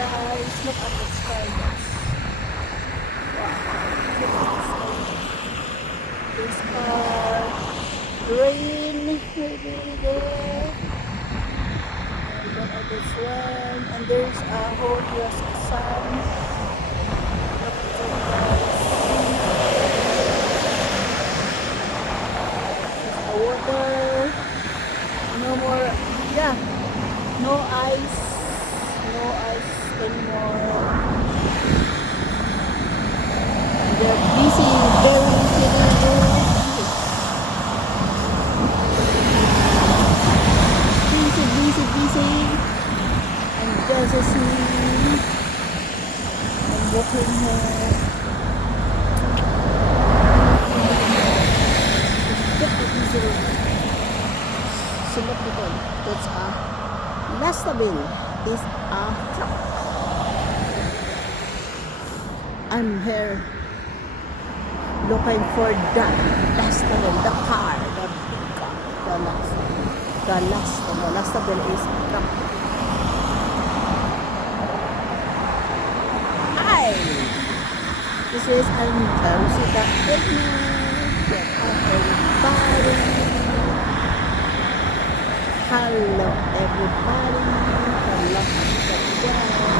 guys. Look at the sky, guys. Wow. Look at the sky. There's rain maybe there. And then there's rain. And there's a whole sun. Look at that, guys. There's a water. No more, yeah. No ice. No ice anymore. And they're busy, very busy. And just and walking here. Silip nito. That's a Lastaville is a truck. I'm here looking for the Lastaville, the car, the big car, the Lastaville is a truck. Hi! This is Rosita Edna. Get up everybody. Hello everybody. Hello everybody.